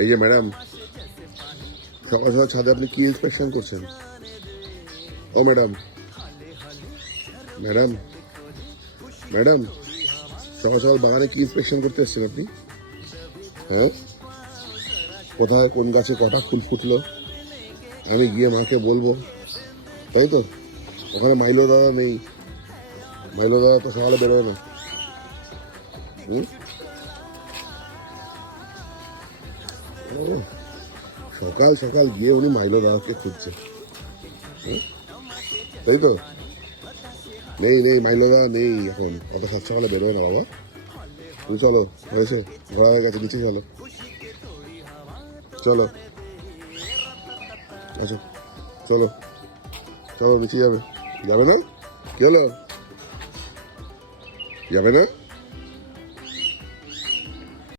এই যে ম্যাডাম, সকাল সকাল ছাদে আপনি কি ইন্সপেকশন করছেন? ও ম্যাডাম, ম্যাডাম, ম্যাডাম, সকাল সকাল বাগানে কি ইন্সপেকশন করতে এসছেন আপনি? হ্যাঁ, কোথায় কোন গাছে কটা ফুল ফুটলো আমি গিয়ে মাকে বলবো, তাই তো? ওখানে মাইলো দাদা নেই, মাইলো দাদা তো সকালে বেরোয় না। হুম, ও সকাল সকাল গিয়ে উনি মাইলো দাদাকে খুঁজছে, তাই তো? নেই নেই, মাইলো দাদা নেই এখন, অত সাত সকালে বেরোয় না বাবা। তুমি চলো, হয়েছে, ঘোরা হয়ে গেছে, নিচে চলো, চলো, আচ্ছা, চলো, চলো নিচে যাবে, যাবে না? কি হলো, যাবে না?